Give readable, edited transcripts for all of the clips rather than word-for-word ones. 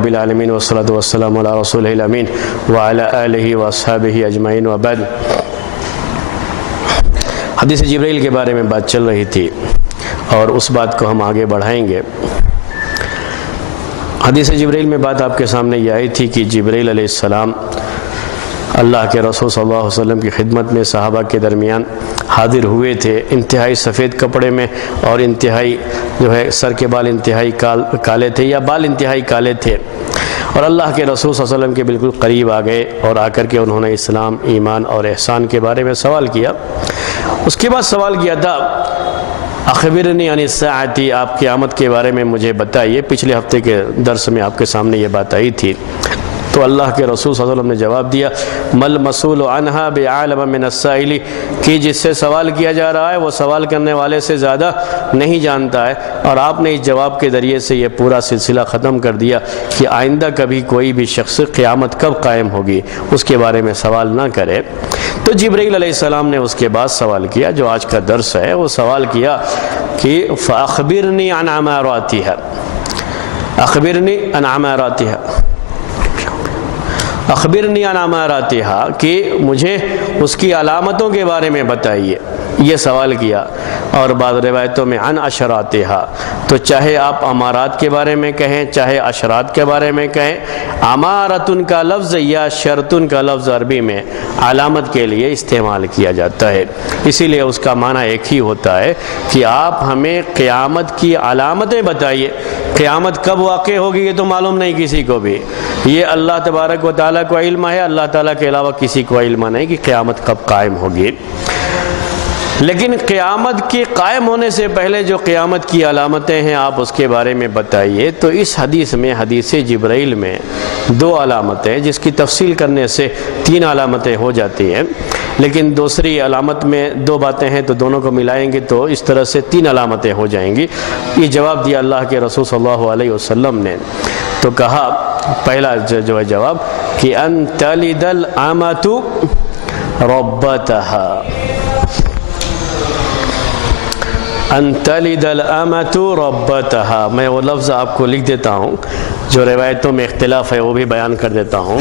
رب العالمین والصلاة والسلام علی رسولہ الامین وعلی آلہ واصحابہ اجمعین وبعد۔ حدیث جبرائیل کے بارے میں بات چل رہی تھی اور اس بات کو ہم آگے بڑھائیں گے۔ حدیث جبرائیل میں بات آپ کے سامنے یہ آئی تھی کہ جبرائیل علیہ السلام اللہ کے رسول صلی اللہ علیہ وسلم کی خدمت میں صحابہ کے درمیان حاضر ہوئے تھے، انتہائی سفید کپڑے میں، اور انتہائی سر کے بال انتہائی کالے تھے یا بال انتہائی کالے تھے، اور اللہ کے رسول صلی اللہ علیہ وسلم کے بالکل قریب آ گئے اور آ کر کے انہوں نے اسلام، ایمان اور احسان کے بارے میں سوال کیا۔ اس کے بعد سوال کیا تھا اخبرنی عن الساعۃ، آپ قیامت کے بارے میں مجھے بتائیے۔ پچھلے ہفتے کے درس میں آپ کے سامنے یہ بات آئی تھی، تو اللہ کے رسول صلی اللہ علیہ وسلم نے جواب دیا مل مسئول عنہا بعالم من السائل، کہ جس سے سوال کیا جا رہا ہے وہ سوال کرنے والے سے زیادہ نہیں جانتا ہے۔ اور آپ نے اس جواب کے ذریعے سے یہ پورا سلسلہ ختم کر دیا کہ آئندہ کبھی کوئی بھی شخص قیامت کب قائم ہوگی اس کے بارے میں سوال نہ کرے۔ تو جبرائیل علیہ السلام نے اس کے بعد سوال کیا، جو آج کا درس ہے، وہ سوال کیا کہ فاخبرنی عن اماراتها، اخبرنی عن اماراتها، اخبرنی عن اماراتها، کہ مجھے اس کی علامتوں کے بارے میں بتائیے، یہ سوال کیا۔ اور بعض روایتوں میں عن اشراتها، تو چاہے آپ امارات کے بارے میں کہیں چاہے اشرات کے بارے میں کہیں، امارتن کا لفظ یا شرطن کا لفظ عربی میں علامت کے لیے استعمال کیا جاتا ہے، اسی لیے اس کا معنی ایک ہی ہوتا ہے کہ آپ ہمیں قیامت کی علامتیں بتائیے۔ قیامت کب واقع ہوگی یہ تو معلوم نہیں کسی کو بھی، یہ اللہ تبارک و تعالیٰ کو علم ہے، اللہ تعالیٰ کے علاوہ کسی کو علم نہیں کہ قیامت کب قائم ہوگی۔ لیکن قیامت کے قائم ہونے سے پہلے جو قیامت کی علامتیں ہیں آپ اس کے بارے میں بتائیے۔ تو اس حدیث میں، حدیث جبرائیل میں 2 علامتیں، جس کی تفصیل کرنے سے 3 علامتیں ہو جاتی ہیں، لیکن دوسری علامت میں 2 باتیں ہیں تو دونوں کو ملائیں گے تو اس طرح سے 3 علامتیں ہو جائیں گی۔ یہ جواب دیا اللہ کے رسول صلی اللہ علیہ وسلم نے، تو کہا پہلا جو ہے جواب کہ ان تلد الامۃ ربتها، ان تلد الامۃ ربتها۔ میں وہ لفظ آپ کو لکھ دیتا ہوں، جو روایتوں میں اختلاف ہے وہ بھی بیان کر دیتا ہوں۔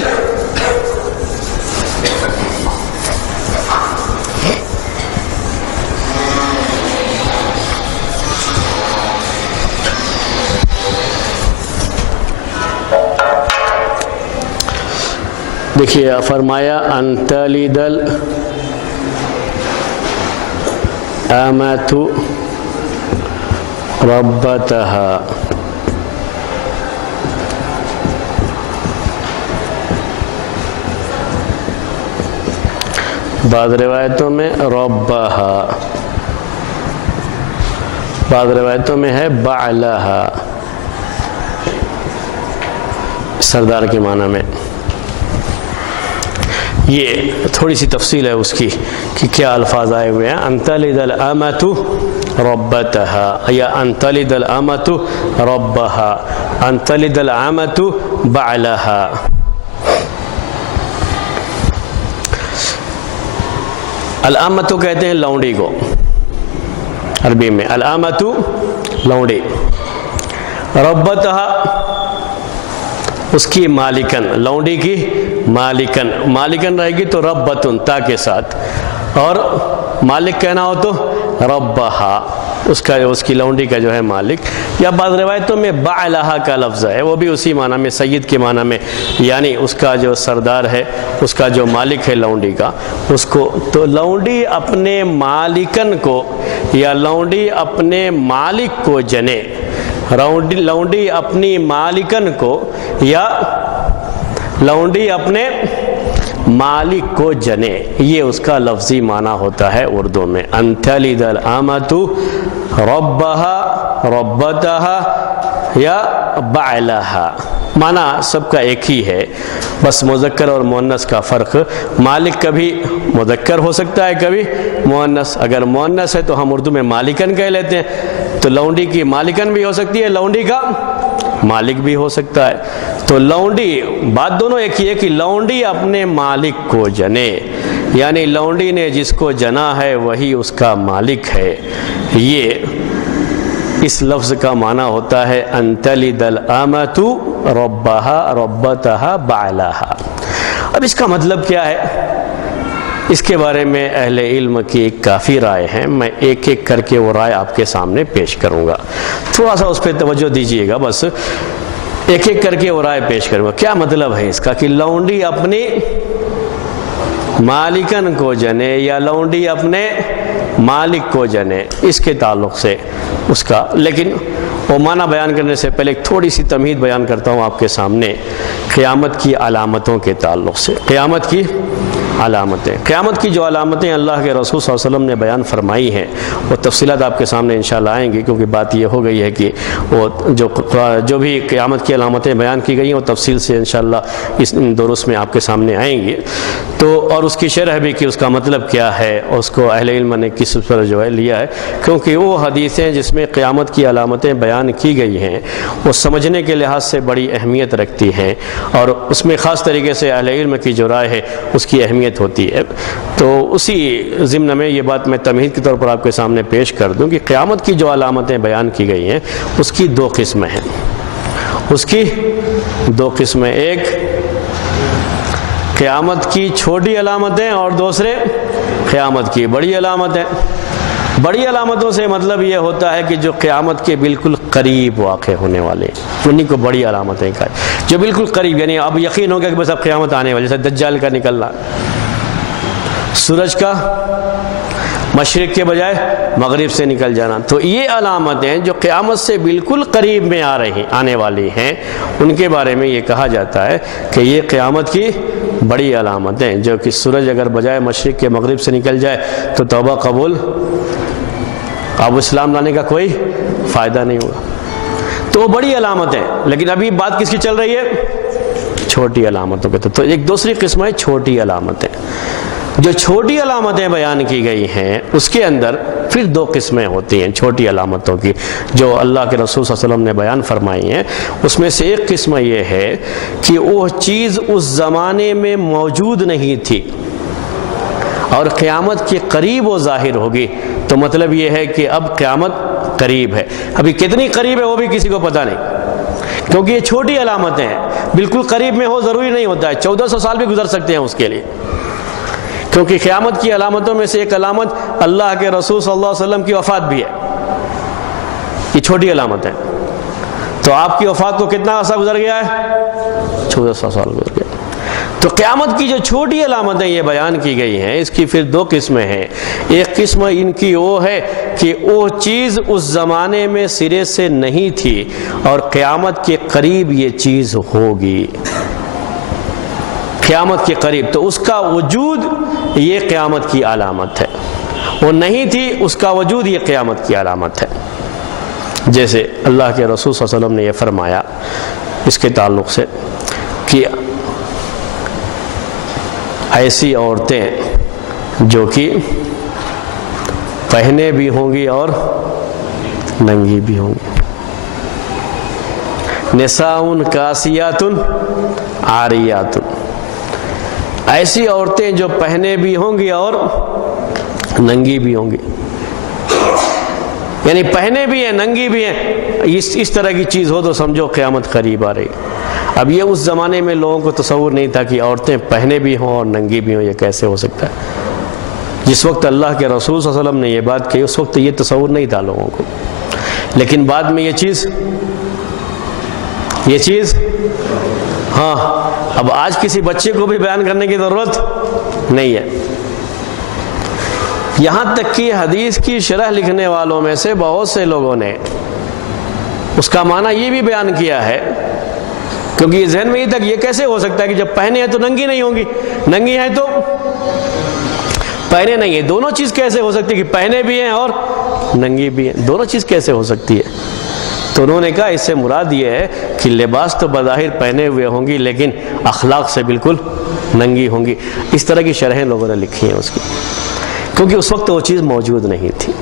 دیکھیے فرمایا ان تلد الامۃ ربتها، بعض روایتوں میں ربها، بعض روایتوں میں ہے بعلها، سردار کے معنی میں۔ یہ تھوڑی سی تفصیل ہے اس کی کہ کیا الفاظ آئے ہوئے ہیں، ان تلد الامۃ ربتها یا ان تلد الامۃ ربها، ان تلد الامۃ بعلها۔ الامۃ کہتے ہیں لونڈی کو، عربی میں الامۃ لونڈی، ربتها اس کی مالکن، لونڈی کی مالکن، مالکن رہے گی تو ربتن تا کے ساتھ، اور مالک کہنا ہو تو ربہا، اس کی لونڈی کا جو ہے مالک۔ یا بعض روایتوں میں بعلہا کا لفظ ہے، وہ بھی اسی معنی میں، سید کے معنی میں، یعنی اس کا جو سردار ہے، اس کا جو مالک ہے لونڈی کا، اس کو۔ تو لونڈی اپنے مالکن کو یا لونڈی اپنے مالک کو جنے، لونڈی اپنی مالکن کو یا لونڈی اپنے مالک کو جنے، یہ اس کا لفظی معنی ہوتا ہے اردو میں۔ ان تلد الامۃ ربها ربتها یا بعلها، معنی سب کا ایک ہی ہے، بس مذکر اور مؤنث کا فرق۔ مالک کبھی مذکر ہو سکتا ہے کبھی مؤنث، اگر مؤنث ہے تو ہم اردو میں مالکن کہہ لیتے ہیں، تو لونڈی کی مالکن بھی ہو سکتی ہے، لونڈی کا مالک بھی ہو سکتا ہے۔ تو لونڈی، بات دونوں ایک ہی ہے کہ لونڈی اپنے مالک کو جنے، یعنی لونڈی نے جس کو جنا ہے وہی اس کا مالک ہے۔ یہ اس لفظ کا معنی ہوتا ہے ان تلد الامۃ ربها ربتها بعلها۔ اب اس کا مطلب کیا ہے؟ اس کے بارے میں اہل علم کی ایک کافی رائے ہیں، میں ایک ایک کر کے وہ رائے آپ کے سامنے پیش کروں گا، تھوڑا سا اس پہ توجہ دیجئے گا، بس ایک ایک کر کے وہ رائے پیش کروں گا۔ کیا مطلب ہے اس کا کہ لونڈی اپنی مالکن کو جنے یا لونڈی اپنے مالک کو جنے، اس کے تعلق سے اس کا، لیکن وہ معنی بیان کرنے سے پہلے ایک تھوڑی سی تمہید بیان کرتا ہوں آپ کے سامنے قیامت کی علامتوں کے تعلق سے۔ قیامت کی علامتیں، قیامت کی جو علامتیں اللہ کے رسول صلی اللہ علیہ وسلم نے بیان فرمائی ہیں وہ تفصیلات آپ کے سامنے انشاءاللہ آئیں گی، کیونکہ بات یہ ہو گئی ہے کہ وہ جو بھی قیامت کی علامتیں بیان کی گئی ہیں وہ تفصیل سے انشاءاللہ اس دروس میں آپ کے سامنے آئیں گی، تو اور اس کی شرح بھی کہ اس کا مطلب کیا ہے، اس کو اہل علم نے کس پر جو ہے لیا ہے، کیونکہ وہ حدیثیں جس میں قیامت کی علامتیں بیان کی گئی ہیں وہ سمجھنے کے لحاظ سے بڑی اہمیت رکھتی ہیں، اور اس میں خاص طریقے سے اہل علم کی جو رائے ہے اس کی اہمیت ہوتی ہے۔ تو اسی ضمن میں یہ بات میں تمہید کے طور پر آپ کے سامنے پیش کر دوں کہ قیامت کی جو علامتیں بیان کی گئی ہیں اس کی دو قسمیں ہیں، اس کی دو قسمیں، ایک قیامت کی چھوٹی علامتیں اور دوسرے قیامت کی بڑی علامتیں۔ بڑی علامتوں سے مطلب یہ ہوتا ہے کہ جو قیامت کے بالکل قریب واقع ہونے والے، انہیں کو بڑی علامتیں کہا، جو بالکل قریب، یعنی اب یقین ہو گیا کہ بس اب قیامت آنے والی، جیسے دجال کا نکلنا، سورج کا مشرق کے بجائے مغرب سے نکل جانا، تو یہ علامتیں جو قیامت سے بالکل قریب میں آنے والی ہیں ان کے بارے میں یہ کہا جاتا ہے کہ یہ قیامت کی بڑی علامتیں، جو کہ سورج اگر بجائے مشرق کے مغرب سے نکل جائے تو توبہ قبول، اب اسلام لانے کا کوئی فائدہ نہیں ہوگا، تو وہ بڑی علامتیں۔ لیکن ابھی بات کس کی چل رہی ہے؟ چھوٹی علامتوں کے، تو ایک دوسری قسم ہے چھوٹی علامتیں۔ جو چھوٹی علامتیں بیان کی گئی ہیں اس کے اندر پھر دو قسمیں ہوتی ہیں چھوٹی علامتوں کی، جو اللہ کے رسول صلی اللہ علیہ وسلم نے بیان فرمائی ہیں۔ اس میں سے ایک قسم یہ ہے کہ وہ چیز اس زمانے میں موجود نہیں تھی اور قیامت کے قریب وہ ظاہر ہوگی، تو مطلب یہ ہے کہ اب قیامت قریب ہے۔ ابھی کتنی قریب ہے وہ بھی کسی کو پتہ نہیں، کیونکہ یہ چھوٹی علامتیں ہیں، بالکل قریب میں ہو ضروری نہیں ہوتا ہے، 1400 سال بھی گزر سکتے ہیں اس کے لیے، کیونکہ قیامت کی علامتوں میں سے ایک علامت اللہ کے رسول صلی اللہ علیہ وسلم کی وفات بھی ہے، یہ چھوٹی علامت ہے۔ تو آپ کی وفات کو کتنا عرصہ گزر گیا ہے؟ 1400 سال گزر گیا۔ تو قیامت کی جو چھوٹی علامتیں یہ بیان کی گئی ہیں اس کی پھر دو قسمیں ہیں۔ ایک قسم ان کی وہ ہے کہ وہ چیز اس زمانے میں سرے سے نہیں تھی اور قیامت کے قریب یہ چیز ہوگی، قیامت کے قریب، تو اس کا وجود یہ قیامت کی علامت ہے، وہ نہیں تھی اس کا وجود یہ قیامت کی علامت ہے۔ جیسے اللہ کے رسول صلی اللہ علیہ وسلم نے یہ فرمایا اس کے تعلق سے کہ ایسی عورتیں جو کہ پہنے بھی ہوں گی اور ننگی بھی ہوں گی، نساء کاسیات عاریات، ایسی عورتیں جو پہنے بھی ہوں گی اور ننگی بھی ہوں گی، یعنی پہنے بھی ہیں ننگی بھی ہیں، اس طرح کی چیز ہو تو سمجھو قیامت قریب آ رہی۔ اب یہ اس زمانے میں لوگوں کو تصور نہیں تھا کہ عورتیں پہنے بھی ہوں اور ننگی بھی ہوں، یہ کیسے ہو سکتا ہے؟ جس وقت اللہ کے رسول صلی اللہ علیہ وسلم نے یہ بات کہی اس وقت یہ تصور نہیں تھا لوگوں کو، لیکن بعد میں یہ چیز ہاں اب آج کسی بچے کو بھی بیان کرنے کی ضرورت نہیں ہے۔ یہاں تک کہ حدیث کی شرح لکھنے والوں میں سے بہت سے لوگوں نے اس کا معنی یہ بھی بیان کیا ہے، کیونکہ یہ ذہن میں یہ تک یہ کیسے ہو سکتا ہے کہ جب پہنے ہیں تو ننگی نہیں ہوں گی، ننگی ہیں تو پہنے نہیں ہیں، دونوں چیز کیسے ہو سکتی ہے کہ پہنے بھی ہیں اور ننگی بھی ہیں، دونوں چیز کیسے ہو سکتی ہے؟ تو انہوں نے کہا اس سے مراد یہ ہے کہ لباس تو بظاہر پہنے ہوئے ہوں گی لیکن اخلاق سے بالکل ننگی ہوں گی۔ اس طرح کی شرحیں لوگوں نے لکھی ہیں اس کی، کیونکہ اس وقت وہ چیز موجود نہیں تھی۔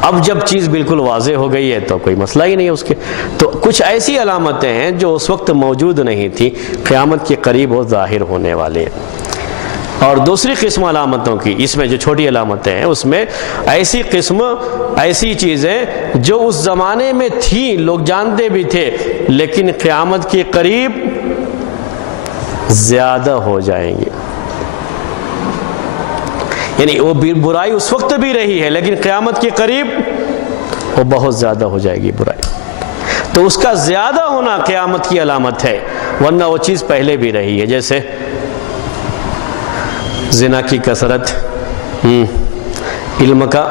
اب جب چیز بالکل واضح ہو گئی ہے تو کوئی مسئلہ ہی نہیں ہے اس کے۔ تو کچھ ایسی علامتیں ہیں جو اس وقت موجود نہیں تھی، قیامت کے قریب وہ ظاہر ہونے والے ہیں۔ اور دوسری قسم علامتوں کی، اس میں جو چھوٹی علامتیں ہیں اس میں ایسی قسم، ایسی چیزیں جو اس زمانے میں تھیں، لوگ جانتے بھی تھے، لیکن قیامت کے قریب زیادہ ہو جائیں گے. یعنی وہ برائی اس وقت بھی رہی ہے لیکن قیامت کے قریب وہ بہت زیادہ ہو جائے گی برائی. تو اس کا زیادہ ہونا قیامت کی علامت ہے، ورنہ وہ چیز پہلے بھی رہی ہے. جیسے زنا کی کثرت، علم کا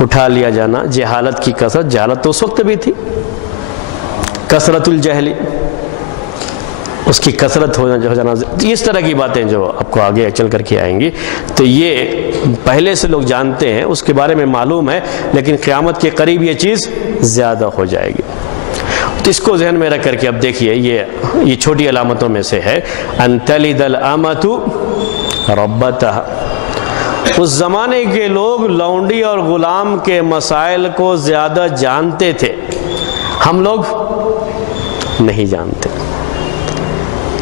اٹھا لیا جانا، جہالت کی کثرت، جہالت تو اس وقت بھی تھی، کثرت الجہل، اس کی کثرت ہو جانا، اس طرح کی باتیں جو آپ کو آگے چل کر کے آئیں گی. تو یہ پہلے سے لوگ جانتے ہیں، اس کے بارے میں معلوم ہے، لیکن قیامت کے قریب یہ چیز زیادہ ہو جائے گی. تو اس کو ذہن میں رکھ کر کے اب دیکھیے، یہ چھوٹی علامتوں میں سے ہے، ان تلد الامۃ ربتہا. اس زمانے کے لوگ لونڈی اور غلام کے مسائل کو زیادہ جانتے تھے، ہم لوگ نہیں جانتے،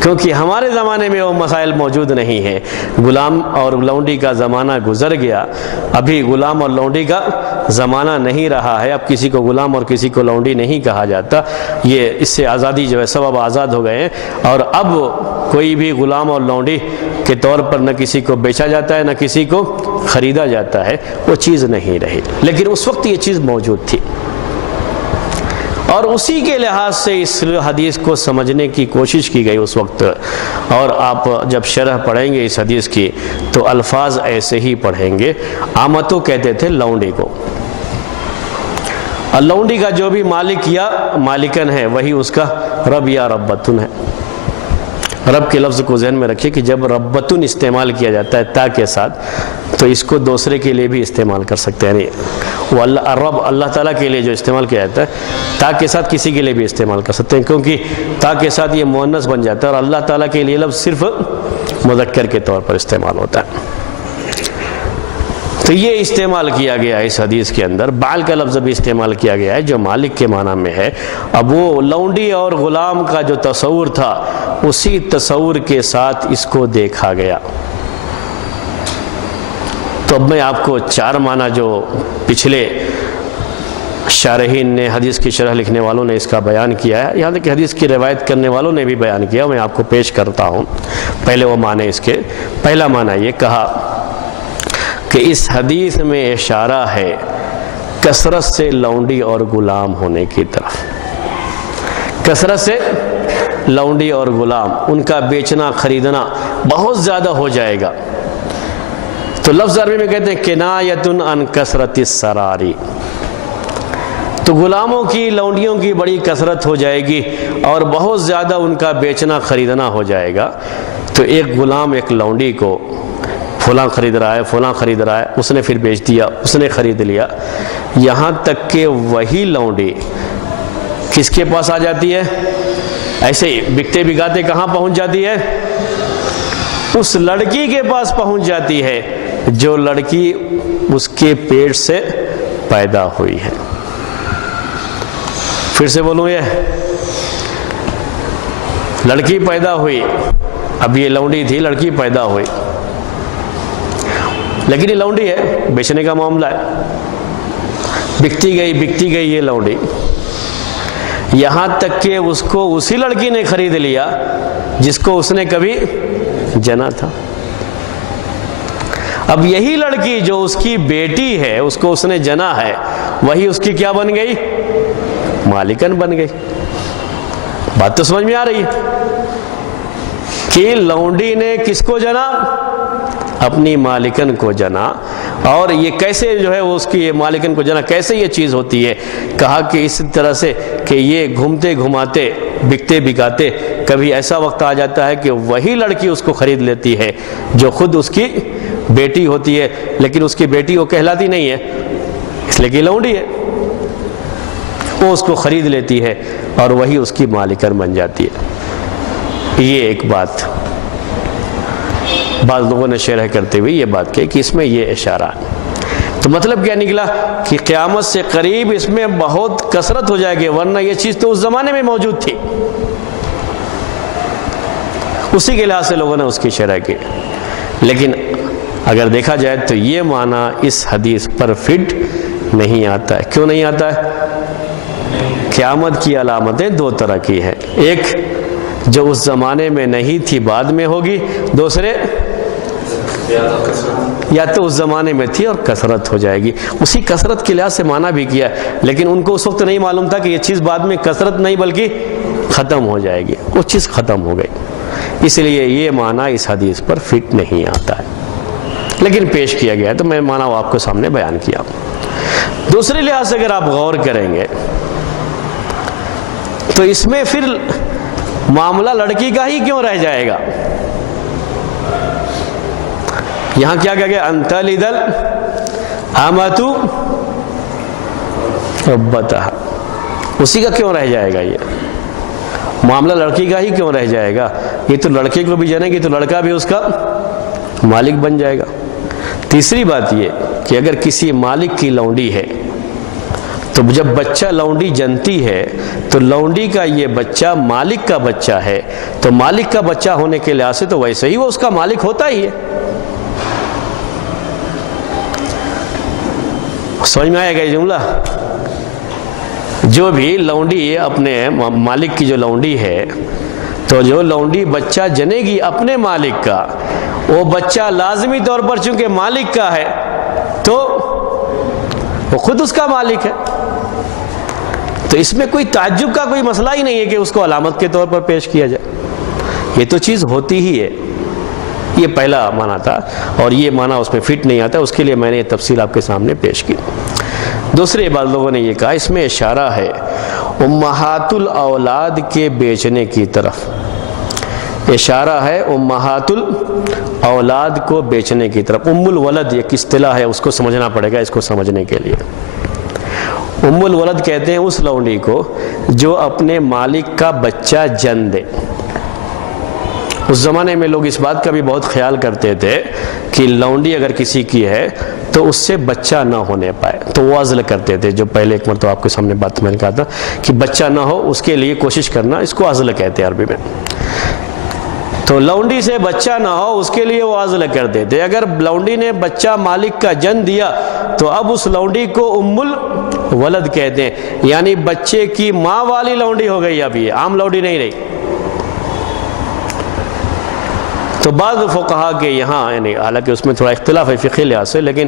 کیونکہ ہمارے زمانے میں وہ مسائل موجود نہیں ہیں. غلام اور لونڈی کا زمانہ گزر گیا، ابھی غلام اور لونڈی کا زمانہ نہیں رہا ہے. اب کسی کو غلام اور کسی کو لونڈی نہیں کہا جاتا. یہ اس سے آزادی جو ہے، سب اب آزاد ہو گئے ہیں، اور اب کوئی بھی غلام اور لونڈی کے طور پر نہ کسی کو بیچا جاتا ہے نہ کسی کو خریدا جاتا ہے. وہ چیز نہیں رہی، لیکن اس وقت یہ چیز موجود تھی. اور اسی کے لحاظ سے اس حدیث کو سمجھنے کی کوشش کی گئی اس وقت. اور آپ جب شرح پڑھیں گے اس حدیث کی تو الفاظ ایسے ہی پڑھیں گے. آمتو کہتے تھے لونڈی کو، اور لونڈی کا جو بھی مالک یا مالکن ہے وہی اس کا رب یا ربتن ہے. رب کے لفظ کو ذہن میں رکھیے کہ جب ربتن استعمال کیا جاتا ہے تا کے ساتھ، تو اس کو دوسرے کے لیے بھی استعمال کر سکتے ہیں. یعنی وہ رب اللہ تعالیٰ کے لیے جو استعمال کیا جاتا ہے، تا کے ساتھ کسی کے لیے بھی استعمال کر سکتے ہیں، کیونکہ تا کے ساتھ یہ مؤنث بن جاتا ہے، اور اللہ تعالیٰ کے لیے لفظ صرف مذکر کے طور پر استعمال ہوتا ہے. تو یہ استعمال کیا گیا ہے اس حدیث کے اندر. بال کا لفظ بھی استعمال کیا گیا ہے جو مالک کے معنی میں ہے. اب وہ لونڈی اور غلام کا جو تصور تھا، اسی تصور کے ساتھ اس کو دیکھا گیا. تو اب میں آپ کو 4 معنی جو پچھلے شارحین نے، حدیث کی شرح لکھنے والوں نے اس کا بیان کیا ہے، یہاں تک کہ حدیث کی روایت کرنے والوں نے بھی بیان کیا، میں آپ کو پیش کرتا ہوں. پہلے وہ معنی اس کے، پہلا معنی یہ کہا کہ اس حدیث میں اشارہ ہے کثرت سے لونڈی اور غلام ہونے کی طرف. کثرت سے لونڈی اور غلام، ان کا بیچنا خریدنا بہت زیادہ ہو جائے گا. تو لفظ عربی میں کہتے ہیں کنایتن عن کثرت السراری. تو غلاموں کی، لونڈیوں کی بڑی کثرت ہو جائے گی اور بہت زیادہ ان کا بیچنا خریدنا ہو جائے گا. تو ایک غلام ایک لونڈی کو فلاں خرید رہا ہے، فلاں خرید رہا ہے، اس نے پھر بیچ دیا، اس نے خرید لیا، یہاں تک کہ وہی لونڈی کس کے پاس آ جاتی ہے؟ ایسے ہی بکتے بکاتے کہاں پہنچ جاتی ہے؟ اس لڑکی کے پاس پہنچ جاتی ہے جو لڑکی اس کے پیٹ سے پیدا ہوئی ہے. پھر سے بولوں، یہ لڑکی پیدا ہوئی، اب یہ لونڈی تھی، لڑکی پیدا ہوئی، لیکن یہ لونڈی ہے، بیچنے کا معاملہ ہے، بکتی گئی یہ لونڈی، یہاں تک کہ اس کو اسی لڑکی نے خرید لیا جس کو اس نے کبھی جنا تھا. اب یہی لڑکی جو اس کی بیٹی ہے، اس کو اس نے جنا ہے، وہی اس کی کیا بن گئی؟ مالکن بن گئی. بات تو سمجھ میں آ رہی ہے کہ لونڈی نے کس کو جنا؟ اپنی مالکن کو جنا. اور یہ کیسے جو ہے اس کی مالکن کو جنا، کیسے یہ چیز ہوتی ہے؟ کہا کہ اس طرح سے کہ یہ گھومتے گھماتے، بکتے بکاتے، کبھی ایسا وقت آ جاتا ہے کہ وہی لڑکی اس کو خرید لیتی ہے جو خود اس کی بیٹی ہوتی ہے، لیکن اس کی بیٹی وہ کہلاتی نہیں ہے، اس لیے کہ لونڈی ہے. وہ اس کو خرید لیتی ہے اور وہی اس کی مالکن بن جاتی ہے. یہ ایک بات بعض لوگوں نے شرح کرتے ہوئے یہ بات کہی کہ اس میں یہ اشارہ ہے. تو مطلب کیا نکلا کہ قیامت سے قریب اس میں بہت کثرت ہو جائے گی، ورنہ یہ چیز تو اس زمانے میں موجود تھی. اسی کے لحاظ سے لوگوں نے اس کی شرح کی. لیکن اگر دیکھا جائے تو یہ معنی اس حدیث پر فٹ نہیں آتا ہے. کیوں نہیں آتا ہے؟ قیامت کی علامتیں دو طرح کی ہیں، ایک جو اس زمانے میں نہیں تھی بعد میں ہوگی، دوسرے یا تو اس زمانے میں تھی اور کثرت ہو جائے گی. اسی کثرت کے لحاظ سے معنی بھی کیا، لیکن ان کو اس وقت نہیں معلوم تھا کہ یہ چیز بعد میں کثرت نہیں بلکہ ختم ہو جائے گی، وہ چیز ختم ہو گئی. اس لیے یہ معنی اس حدیث پر فٹ نہیں آتا ہے، لیکن پیش کیا گیا ہے تو میں معنی آپ کو سامنے بیان کیا. دوسرے لحاظ سے اگر آپ غور کریں گے تو اس میں پھر معاملہ لڑکی کا ہی کیوں رہ جائے گا؟ یہاں کیا کہا گیا؟ ان تلد الامۃ ربتہا، اسی کا کیوں رہ جائے گا؟ یہ معاملہ لڑکی کا ہی کیوں رہ جائے گا؟ یہ تو لڑکے کو بھی جنے گی تو لڑکا بھی اس کا مالک بن جائے گا. تیسری بات یہ کہ اگر کسی مالک کی لونڈی ہے تو جب بچہ لونڈی جنتی ہے تو لونڈی کا یہ بچہ مالک کا بچہ ہے، تو مالک کا بچہ ہونے کے لحاظ سے تو ویسے ہی وہ اس کا مالک ہوتا ہی ہے. سمجھ میں آئے گا یہ جملہ؟ جو بھی لونڈی اپنے مالک کی جو لونڈی ہے، تو جو لونڈی بچہ جنے گی اپنے مالک کا، وہ بچہ لازمی طور پر چونکہ مالک کا ہے تو وہ خود اس کا مالک ہے. تو اس میں کوئی تعجب کا کوئی مسئلہ ہی نہیں ہے کہ اس کو علامت کے طور پر پیش کیا جائے، یہ تو چیز ہوتی ہی ہے. یہ پہلا معنی تھا اور یہ معنی اس میں فٹ نہیں آتا، اس کے لیے میں نے یہ تفصیل آپ کے سامنے پیش کی. دوسرے بعض لوگوں نے یہ کہا اس میں اشارہ ہے امہات الاولاد کے بیچنے کی طرف، اشارہ ہے امہات الاولاد کو بیچنے کی طرف. ام الولد ایک اصطلاح ہے، اس کو سمجھنا پڑے گا اس کو سمجھنے کے لیے. ام الولد کہتے ہیں اس لونڈی کو جو اپنے مالک کا بچہ جن دے. اس زمانے میں لوگ اس بات کا بھی بہت خیال کرتے تھے کہ لونڈی اگر کسی کی ہے تو اس سے بچہ نہ ہونے پائے، تو وہ عزل کرتے تھے. جو پہلے ایک مرتبہ آپ کے سامنے بات میں نے کہا تھا کہ بچہ نہ ہو اس کے لیے کوشش کرنا، اس کو عزل کہتے ہیں عربی میں. تو لونڈی سے بچہ نہ ہو اس کے لیے وہ عزل کرتے تھے. اگر لونڈی نے بچہ مالک کا جن دیا تو اب اس لونڈی کو ام الولد کہتے ہیں، یعنی بچے کی ماں والی لونڈی ہو گئی. اب یہ عام لونڈی نہیں رہی. تو بعض فقہا کے یہاں، یعنی حالانکہ اس میں تھوڑا اختلاف ہے فقہی لحاظ سے، لیکن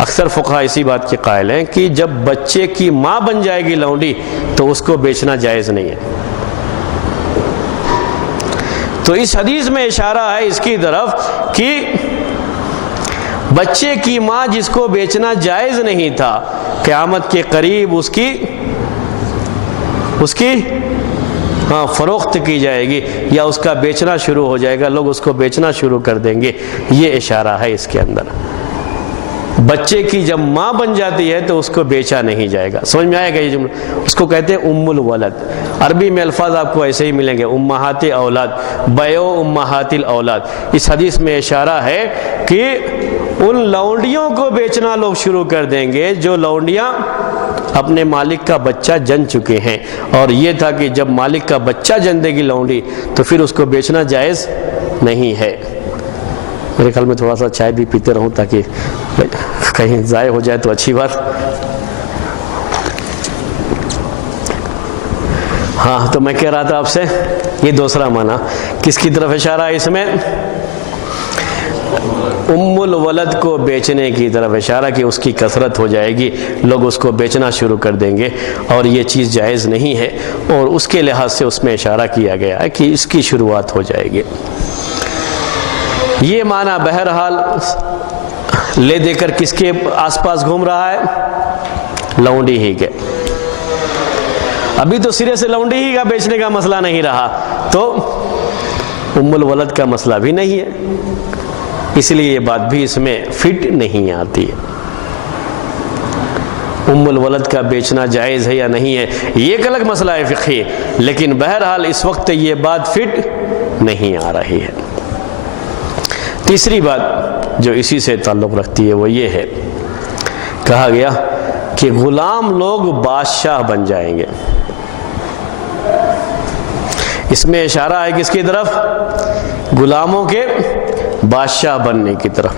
اکثر فقہا اسی بات کے قائل ہیں کہ جب بچے کی ماں بن جائے گی لونڈی تو اس کو بیچنا جائز نہیں ہے. تو اس حدیث میں اشارہ ہے اس کی طرف کہ بچے کی ماں جس کو بیچنا جائز نہیں تھا، قیامت کے قریب اس کی فروخت کی جائے گی یا اس کا بیچنا شروع ہو جائے گا، لوگ اس کو بیچنا شروع کر دیں گے. یہ اشارہ ہے اس کے اندر. بچے کی جب ماں بن جاتی ہے تو اس کو بیچا نہیں جائے گا. سمجھ میں آئے گا یہ جملہ؟ اس کو کہتے ہیں ام الولد. عربی میں الفاظ آپ کو ایسے ہی ملیں گے، امہات اولاد، بیع امہات الاولاد. اس حدیث میں اشارہ ہے کہ ان لونڈیوں کو بیچنا لوگ شروع کر دیں گے جو لونڈیاں اپنے مالک کا بچہ جن چکے ہیں. اور یہ تھا کہ جب مالک کا بچہ جن دے گی لونڈی تو پھر اس کو بیچنا جائز نہیں ہے. میرے خیال میں تھوڑا سا چائے بھی پیتے رہوں تاکہ کہیں ضائع ہو جائے تو اچھی بات. ہاں تو میں کہہ رہا تھا آپ سے یہ دوسرا معنی کس کی طرف اشارہ ہے اس میں؟ ام الولد کو بیچنے کی طرف اشارہ کہ اس کی کثرت ہو جائے گی، لوگ اس کو بیچنا شروع کر دیں گے اور یہ چیز جائز نہیں ہے، اور اس کے لحاظ سے اس میں اشارہ کیا گیا ہے کہ اس کی شروعات ہو جائے گی. یہ معنی بہرحال لے دے کر کس کے آس پاس گھوم رہا ہے؟ لونڈی ہی کے. ابھی تو سرے سے لونڈی ہی کا بیچنے کا مسئلہ نہیں رہا تو ام الولد کا مسئلہ بھی نہیں ہے، اس لیے یہ بات بھی اس میں فٹ نہیں آتی ہے. ام الولد کا بیچنا جائز ہے یا نہیں ہے یہ ایک الگ مسئلہ ہے فقہی، لیکن بہرحال اس وقت یہ بات فٹ نہیں آ رہی ہے. تیسری بات جو اسی سے تعلق رکھتی ہے وہ یہ ہے، کہا گیا کہ غلام لوگ بادشاہ بن جائیں گے. اس میں اشارہ ہے کس کی طرف؟ غلاموں کے بادشاہ بننے کی طرف۔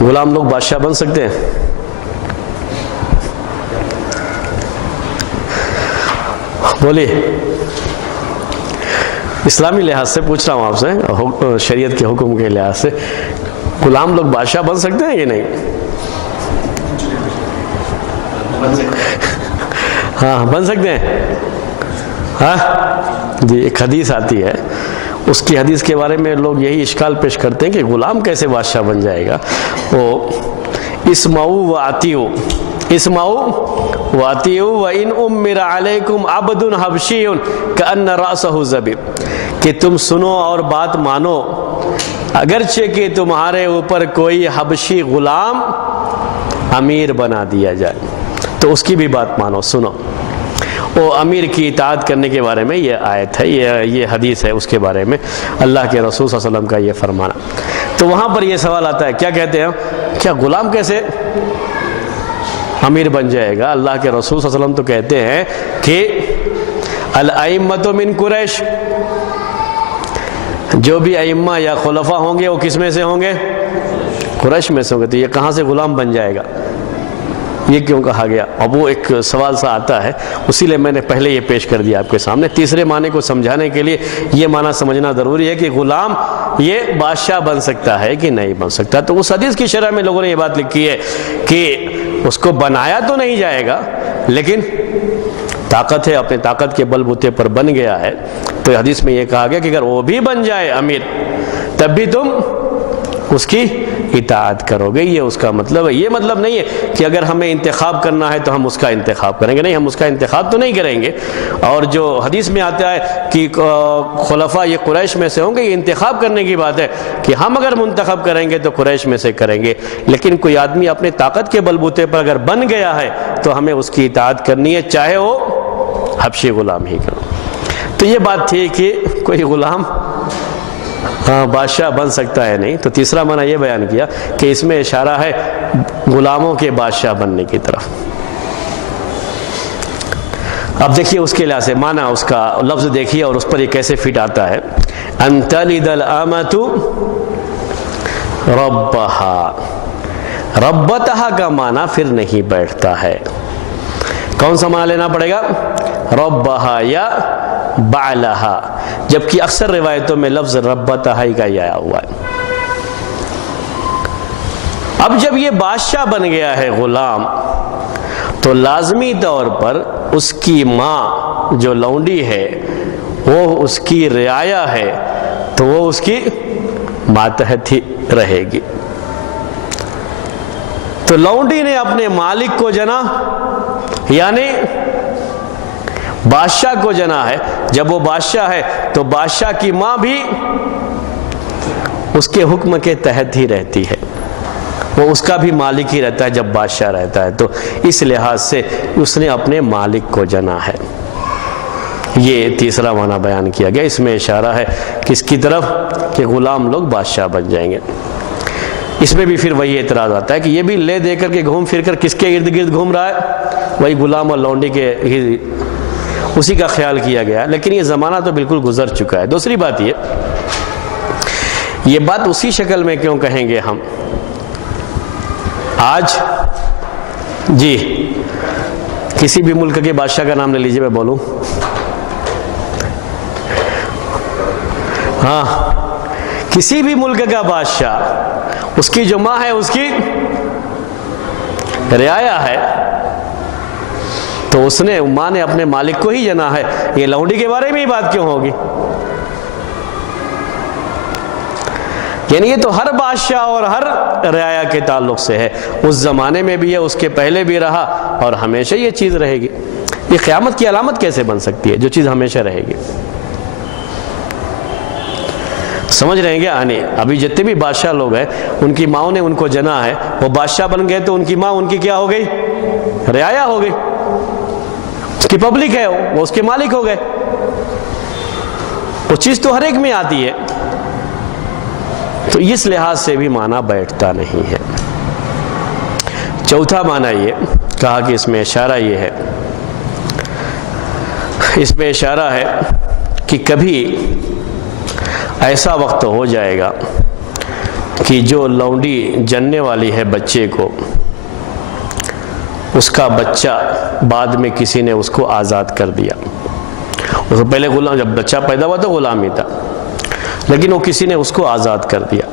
غلام لوگ بادشاہ بن سکتے ہیں؟ بولیے، اسلامی لحاظ سے پوچھ رہا ہوں آپ سے، شریعت کے حکم کے لحاظ سے، غلام لوگ بادشاہ بن سکتے ہیں کہ نہیں؟ ہاں بن سکتے ہیں۔ ہاں جی، ایک حدیث آتی ہے، اس کی حدیث کے بارے میں لوگ یہی اشکال پیش کرتے ہیں کہ غلام کیسے بادشاہ بن جائے گا۔ وہ اسمعوا واتیعوا، اسمعوا واتیعوا وان امر علیکم عبد حبشی کأن رأسہ زبیب، کہ تم سنو اور بات مانو، اگرچہ کہ تمہارے اوپر کوئی حبشی غلام امیر بنا دیا جائے تو اس کی بھی بات مانو، سنو۔ وہ امیر کی اطاعت کرنے کے بارے میں یہ آیت ہے، یہ حدیث ہے، اس کے بارے میں اللہ کے رسول صلی اللہ علیہ وسلم کا یہ فرمانا۔ تو وہاں پر یہ سوال آتا ہے، کیا کہتے ہیں، کیا غلام کیسے امیر بن جائے گا؟ اللہ کے رسول صلی اللہ علیہ وسلم تو کہتے ہیں کہ الائمۃ من قریش، جو بھی ائمہ یا خلفاء ہوں گے وہ کس میں سے ہوں گے؟ قریش میں سے ہوں گے۔ تو یہ کہاں سے غلام بن جائے گا؟ یہ کیوں کہا گیا؟ اب وہ ایک سوال سا آتا ہے، اسی لیے میں نے پہلے یہ پیش کر دیا آپ کے سامنے۔ تیسرے معنی کو سمجھانے کے لیے یہ معنی سمجھنا ضروری ہے کہ غلام یہ بادشاہ بن سکتا ہے کہ نہیں بن سکتا۔ تو اس حدیث کی شرح میں لوگوں نے یہ بات لکھی ہے کہ اس کو بنایا تو نہیں جائے گا، لیکن طاقت ہے، اپنے طاقت کے بل بوتے پر بن گیا ہے۔ تو حدیث میں یہ کہا گیا کہ اگر وہ بھی بن جائے امیر تب بھی تم اس کی اطاعت کرو گے۔ یہ اس کا مطلب ہے۔ یہ مطلب نہیں ہے کہ اگر ہمیں انتخاب کرنا ہے تو ہم اس کا انتخاب کریں گے، نہیں، ہم اس کا انتخاب تو نہیں کریں گے۔ اور جو حدیث میں آتا ہے کہ خلفاء یہ قریش میں سے ہوں گے، یہ انتخاب کرنے کی بات ہے کہ ہم اگر منتخب کریں گے تو قریش میں سے کریں گے، لیکن کوئی آدمی اپنے طاقت کے بلبوتے پر اگر بن گیا ہے تو ہمیں اس کی اطاعت کرنی ہے، چاہے وہ حبشی غلام ہی کرو۔ تو یہ بات تھی کہ کوئی غلام بادشاہ بن سکتا ہے نہیں۔ تو تیسرا معنی یہ بیان کیا کہ اس میں اشارہ ہے غلاموں کے بادشاہ بننے کی طرف۔ اب دیکھیے اس کے لحاظ سے معنی، اس کا لفظ دیکھیے اور اس پر یہ کیسے فٹ آتا ہے۔ ان تلد الامۃ ربہا، ربتہا کا معنی پھر نہیں بیٹھتا ہے۔ کون سا معنی لینا پڑے گا؟ ربہا یا بعلہا، جبکہ اکثر روایتوں میں لفظ ربتہا ہی کا ہی آیا ہوا ہے۔ اب جب یہ بادشاہ بن گیا ہے غلام، تو لازمی طور پر اس کی ماں جو لونڈی ہے وہ اس کی رعایا ہے، تو وہ اس کی ماتحت ہی رہے گی۔ تو لونڈی نے اپنے مالک کو جنا، یعنی بادشاہ کو جنا ہے۔ جب وہ بادشاہ ہے تو بادشاہ کی ماں بھی اس کے حکم کے تحت ہی رہتی ہے، وہ اس کا بھی مالک ہی رہتا ہے جب بادشاہ رہتا ہے۔ تو اس لحاظ سے اس نے اپنے مالک کو جنا ہے۔ یہ تیسرا معنی بیان کیا گیا۔ اس میں اشارہ ہے کس کی طرف؟ کہ غلام لوگ بادشاہ بن جائیں گے۔ اس میں بھی پھر وہی اعتراض آتا ہے کہ یہ بھی لے دے کر کے گھوم پھر کر کس کے ارد گرد گھوم رہا ہے؟ وہی غلام اور لونڈی کے اسی کا خیال کیا گیا، لیکن یہ زمانہ تو بالکل گزر چکا ہے۔ دوسری بات یہ بات اسی شکل میں کیوں کہیں گے ہم آج؟ جی، کسی بھی ملک کے بادشاہ کا نام لے لیجئے، میں بولوں۔ ہاں، کسی بھی ملک کا بادشاہ، اس کی جو ماں ہے اس کی رعایا ہے، تو اس نے ماں نے اپنے مالک کو ہی جنا ہے۔ یہ لونڈی کے بارے میں ہی بات کیوں ہوگی؟ یعنی یہ تو ہر بادشاہ اور ہر رعایا کے تعلق سے ہے۔ اس زمانے میں بھی ہے، اس کے پہلے بھی رہا، اور ہمیشہ یہ چیز رہے گی۔ یہ قیامت کی علامت کیسے بن سکتی ہے جو چیز ہمیشہ رہے گی؟ سمجھ رہے ہیں کیا؟ ابھی جتنے بھی بادشاہ لوگ ہیں ان کی ماں نے ان کو جنا ہے، وہ بادشاہ بن گئے تو ان کی ماں ان کی کیا ہو گئی؟ رعایا ہو گئی، اس کی پبلک ہے، وہ اس کے مالک ہو گئے۔ وہ چیز تو ہر ایک میں آتی ہے، تو اس لحاظ سے بھی معنی بیٹھتا نہیں ہے۔ چوتھا معنی یہ کہا کہ اس میں اشارہ یہ ہے اس میں اشارہ ہے کہ کبھی ایسا وقت ہو جائے گا کہ جو لونڈی جننے والی ہے بچے کو، اس کا بچہ بعد میں کسی نے اس کو آزاد کر دیا. اس کو پہلے غلام، جب بچہ پیدا ہوا تو غلام ہی تھا، لیکن وہ کسی نے اس کو آزاد کر دیا.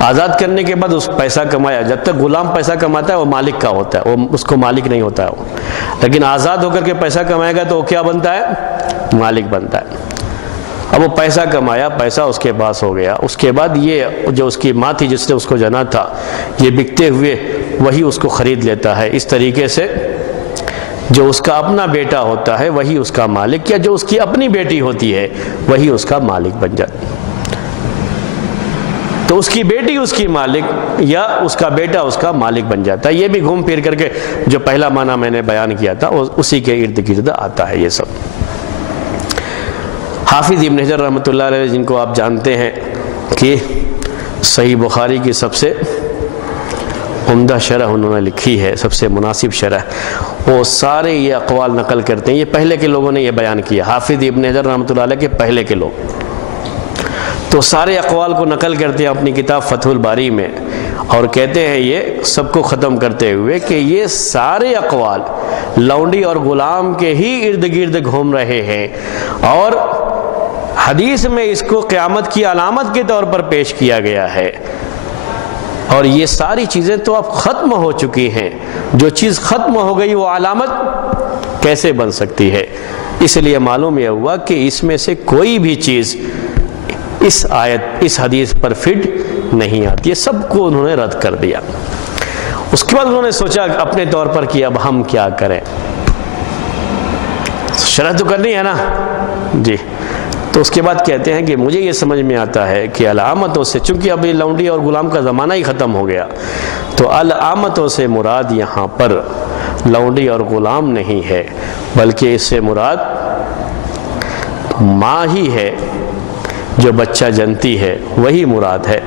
آزاد کرنے کے بعد اس پیسہ کمایا. جب تک غلام پیسہ کماتا ہے وہ مالک کا ہوتا ہے، وہ اس کو مالک نہیں ہوتا ہے وہ. لیکن آزاد ہو کر کے پیسہ کمائے گا تو وہ کیا بنتا ہے؟ مالک بنتا ہے. اب وہ پیسہ کمایا، پیسہ اس کے پاس ہو گیا. اس کے بعد یہ جو اس کی ماں تھی جس نے اس کو جنا تھا، یہ بکتے ہوئے وہی اس کو خرید لیتا ہے. اس طریقے سے جو اس کا اپنا بیٹا ہوتا ہے وہی اس کا مالک، یا جو اس کی اپنی بیٹی ہوتی ہے وہی اس کا مالک بن جاتا ہے. تو اس کی بیٹی اس کی مالک، یا اس کا بیٹا اس کا مالک بن جاتا ہے. یہ بھی گھوم پھر کر کے جو پہلا معنی میں نے بیان کیا تھا اسی کے ارد گرد آتا ہے یہ سب. حافظ ابن حجر رحمۃ اللہ علیہ، جن کو آپ جانتے ہیں کہ صحیح بخاری کی سب سے عمدہ شرح انہوں نے لکھی ہے، سب سے مناسب شرح، وہ سارے یہ اقوال نقل کرتے ہیں. یہ پہلے کے لوگوں نے یہ بیان کیا، حافظ ابن حجر رحمۃ اللہ علیہ کے پہلے کے لوگ تو سارے اقوال کو نقل کرتے ہیں اپنی کتاب فتح الباری میں، اور کہتے ہیں یہ سب کو ختم کرتے ہوئے کہ یہ سارے اقوال لونڈی اور غلام کے ہی ارد گرد گھوم رہے ہیں، اور حدیث میں اس کو قیامت کی علامت کے طور پر پیش کیا گیا ہے. اور یہ ساری چیزیں تو اب ختم ہو چکی ہیں. جو چیز ختم ہو گئی وہ علامت کیسے بن سکتی ہے؟ اس لیے معلوم یہ ہوا کہ اس میں سے کوئی بھی چیز اس آیت، اس حدیث پر فٹ نہیں آتی ہے. سب کو انہوں نے رد کر دیا. اس کے بعد انہوں نے سوچا اپنے طور پر کہ اب ہم کیا کریں، شرح تو کرنی ہے نا جی. تو اس کے بعد کہتے ہیں کہ مجھے یہ سمجھ میں آتا ہے کہ علامتوں سے، چونکہ ابھی لونڈی اور غلام کا زمانہ ہی ختم ہو گیا، تو علامتوں سے مراد یہاں پر لونڈی اور غلام نہیں ہے، بلکہ اس سے مراد ماں ہی ہے. جو بچہ جنتی ہے وہی مراد ہے.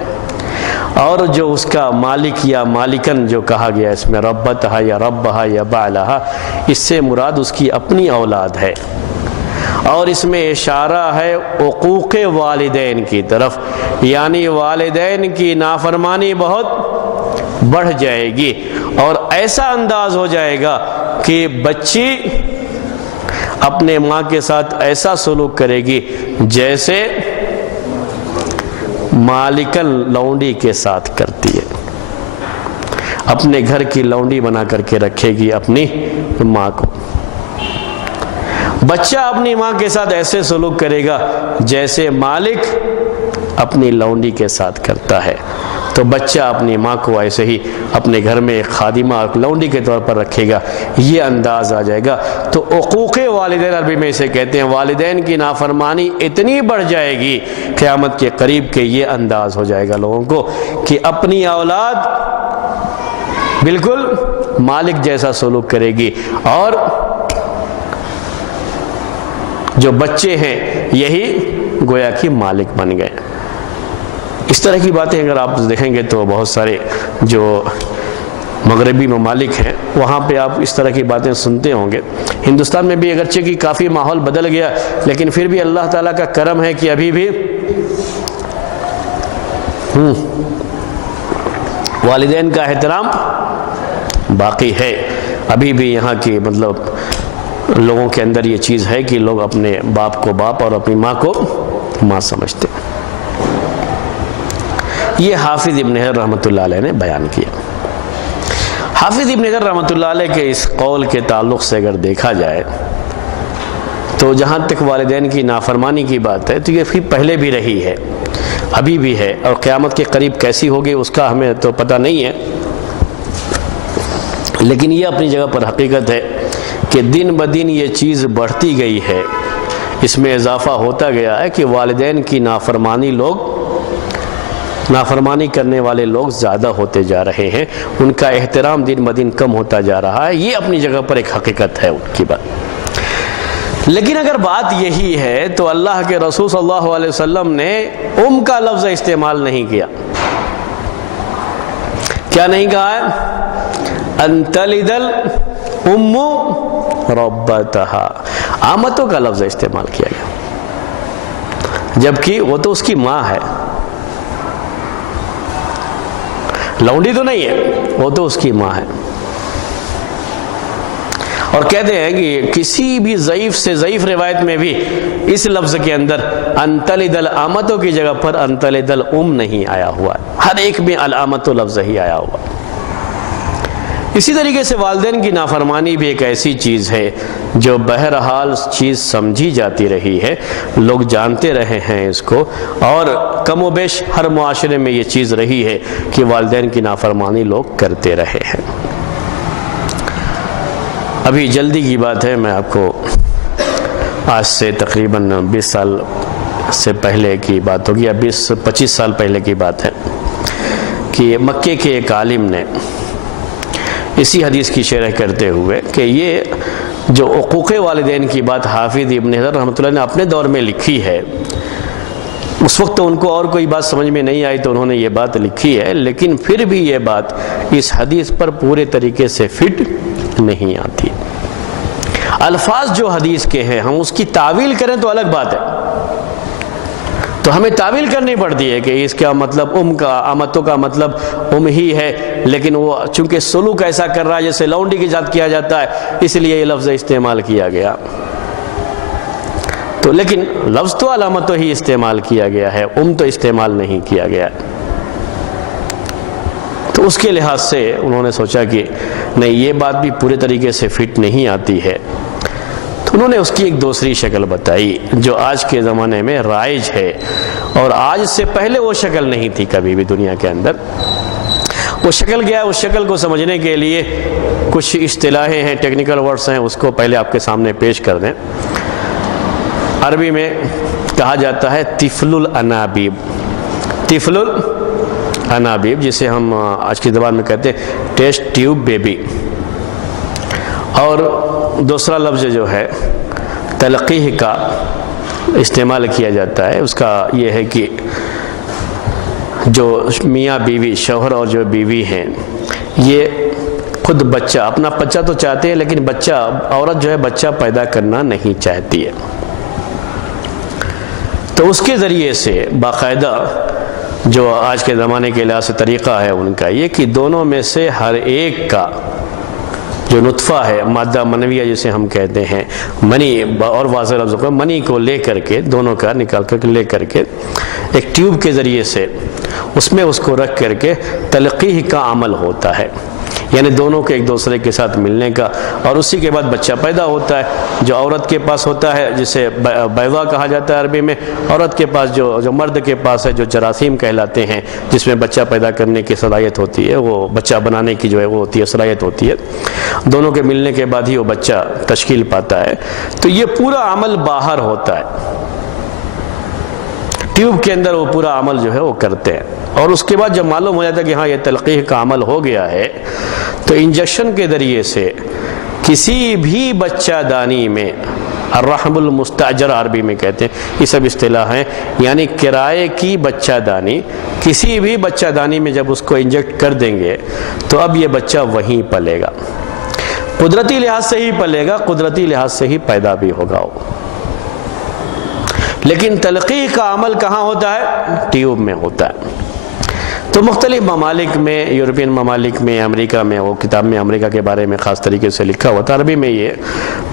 اور جو اس کا مالک یا مالکن جو کہا گیا اس میں ربتہا یا ربہا یا بعلہا، اس سے مراد اس کی اپنی اولاد ہے. اور اس میں اشارہ ہے حقوق والدین کی طرف، یعنی والدین کی نافرمانی بہت بڑھ جائے گی، اور ایسا انداز ہو جائے گا کہ بچی اپنے ماں کے ساتھ ایسا سلوک کرے گی جیسے مالکن لونڈی کے ساتھ کرتی ہے. اپنے گھر کی لونڈی بنا کر کے رکھے گی اپنی ماں کو. بچہ اپنی ماں کے ساتھ ایسے سلوک کرے گا جیسے مالک اپنی لونڈی کے ساتھ کرتا ہے. تو بچہ اپنی ماں کو ایسے ہی اپنے گھر میں ایک خادمہ لونڈی کے طور پر رکھے گا، یہ انداز آ جائے گا. تو حقوق والدین عربی میں اسے کہتے ہیں. والدین کی نافرمانی اتنی بڑھ جائے گی قیامت کے قریب کہ یہ انداز ہو جائے گا لوگوں کو کہ اپنی اولاد بالکل مالک جیسا سلوک کرے گی، اور جو بچے ہیں یہی گویا کہ مالک بن گئے. اس طرح کی باتیں اگر آپ دیکھیں گے تو بہت سارے جو مغربی ممالک ہیں وہاں پہ آپ اس طرح کی باتیں سنتے ہوں گے. ہندوستان میں بھی اگرچہ کہ کافی ماحول بدل گیا، لیکن پھر بھی اللہ تعالیٰ کا کرم ہے کہ ابھی بھی والدین کا احترام باقی ہے. ابھی بھی یہاں کی مطلب لوگوں کے اندر یہ چیز ہے کہ لوگ اپنے باپ کو باپ اور اپنی ماں کو ماں سمجھتے. یہ حافظ ابن حجر رحمۃ اللہ علیہ نے بیان کیا. حافظ ابن حجر رحمۃ اللہ علیہ کے اس قول کے تعلق سے اگر دیکھا جائے تو جہاں تک والدین کی نافرمانی کی بات ہے تو یہ پھر پہلے بھی رہی ہے، ابھی بھی ہے، اور قیامت کے قریب کیسی ہوگی اس کا ہمیں تو پتہ نہیں ہے. لیکن یہ اپنی جگہ پر حقیقت ہے کہ دن بدن یہ چیز بڑھتی گئی ہے. اس میں اضافہ ہوتا گیا ہے کہ والدین کی نافرمانی کرنے والے لوگ زیادہ ہوتے جا رہے ہیں، ان کا احترام دن بدن کم ہوتا جا رہا ہے. یہ اپنی جگہ پر ایک حقیقت ہے ان کی بات. لیکن اگر بات یہی ہے تو اللہ کے رسول صلی اللہ علیہ وسلم نے کا لفظ استعمال نہیں کیا. کیا نہیں کہا ہے؟ ان تلد الام ربتہا، آمتوں کا لفظ استعمال کیا گیا، جبکہ وہ تو اس کی ماں ہے، لونڈی تو نہیں ہے، وہ تو اس کی ماں ہے۔ اور کہتے ہیں کہ کسی بھی ضعیف سے ضعیف روایت میں بھی اس لفظ کے اندر انتلد الامتوں کی جگہ پر انتلد الام نہیں آیا ہوا ہے، ہر ایک میں الامتو لفظ ہی آیا ہوا۔ اسی طریقے سے والدین کی نافرمانی بھی ایک ایسی چیز ہے جو بہرحال چیز سمجھی جاتی رہی ہے، لوگ جانتے رہے ہیں اس کو، اور کم و بیش ہر معاشرے میں یہ چیز رہی ہے کہ والدین کی نافرمانی لوگ کرتے رہے ہیں۔ ابھی جلدی کی بات ہے، میں آپ کو آج سے تقریباً 20 سال سے پہلے کی بات ہوگی، یا 20-25 سال پہلے کی بات ہے کہ مکے کے ایک عالم نے اسی حدیث کی شرح کرتے ہوئے کہ یہ جو عقوق والدین کی بات حافظ ابن حجر رحمۃ اللہ نے اپنے دور میں لکھی ہے، اس وقت ان کو اور کوئی بات سمجھ میں نہیں آئی تو انہوں نے یہ بات لکھی ہے، لیکن پھر بھی یہ بات اس حدیث پر پورے طریقے سے فٹ نہیں آتی۔ الفاظ جو حدیث کے ہیں ہم اس کی تعویل کریں تو الگ بات ہے، تو ہمیں تعویل کرنی پڑتی ہے کہ اس کا مطلب آمتوں کا مطلب ہی ہے، لیکن وہ چونکہ سلوک ایسا کر رہا ہے جیسے لونڈی کی ذات کیا جاتا ہے، اس لیے یہ لفظ استعمال کیا گیا۔ تو لیکن لفظ تو علامتوں ہی استعمال کیا گیا ہے، تو استعمال نہیں کیا گیا۔ تو اس کے لحاظ سے انہوں نے سوچا کہ نہیں، یہ بات بھی پورے طریقے سے فٹ نہیں آتی ہے، تو انہوں نے اس کی ایک دوسری شکل بتائی جو آج کے زمانے میں رائج ہے، اور آج سے پہلے وہ شکل نہیں تھی کبھی بھی دنیا کے اندر۔ وہ شکل کیا ہے؟ اس شکل کو سمجھنے کے لیے کچھ اصطلاحیں ہیں، ٹیکنیکل ورڈز ہیں، اس کو پہلے آپ کے سامنے پیش کر دیں۔ عربی میں کہا جاتا ہے طفل الانابیب، طفل الانابیب، جسے ہم آج کی زبان میں کہتے ہیں ٹیسٹ ٹیوب بیبی۔ اور دوسرا لفظ جو ہے تلقیح کا استعمال کیا جاتا ہے، اس کا یہ ہے کہ جو میاں بیوی، شوہر اور جو بیوی ہیں، یہ خود بچہ، اپنا بچہ تو چاہتے ہیں لیکن عورت جو ہے بچہ پیدا کرنا نہیں چاہتی ہے، تو اس کے ذریعے سے باقاعدہ جو آج کے زمانے کے لحاظ سے طریقہ ہے ان کا یہ کہ دونوں میں سے ہر ایک کا جو نطفہ ہے، مادہ منویہ جسے ہم کہتے ہیں، منی، اور واضح لفظوں کو منی کو لے کر کے، دونوں کا نکال کر لے کر کے ایک ٹیوب کے ذریعے سے اس میں اس کو رکھ کر کے تلقیح کا عمل ہوتا ہے، یعنی دونوں کے ایک دوسرے کے ساتھ ملنے کا، اور اسی کے بعد بچہ پیدا ہوتا ہے جو عورت کے پاس ہوتا ہے، جسے بیضہ کہا جاتا ہے عربی میں، عورت کے پاس جو مرد کے پاس ہے جو جراثیم کہلاتے ہیں، جس میں بچہ پیدا کرنے کی صلاحیت ہوتی ہے، وہ بچہ بنانے کی جو ہے وہ ہوتی ہے، صلاحیت ہوتی ہے، دونوں کے ملنے کے بعد ہی وہ بچہ تشکیل پاتا ہے۔ تو یہ پورا عمل باہر ہوتا ہے، ٹیوب کے اندر وہ پورا عمل جو ہے وہ کرتے ہیں، اور اس کے بعد جب معلوم ہو جاتا ہے کہ ہاں یہ تلقیح کا عمل ہو گیا ہے، تو انجیکشن کے ذریعے سے کسی بھی بچہ دانی میں، الرحم المستاجر عربی میں کہتے ہیں، یہ سب اصطلاح ہیں، یعنی کرائے کی بچہ دانی، کسی بھی بچہ دانی میں جب اس کو انجیکٹ کر دیں گے تو اب یہ بچہ وہیں پلے گا، قدرتی لحاظ سے ہی پلے گا، قدرتی لحاظ سے ہی پیدا بھی ہوگا وہ۔ لیکن تلقیح کا عمل کہاں ہوتا ہے؟ ٹیوب میں ہوتا ہے۔ تو مختلف ممالک میں، یورپین ممالک میں، امریکہ میں، وہ کتاب میں امریکہ کے بارے میں خاص طریقے سے لکھا ہوا تھا، عربی میں یہ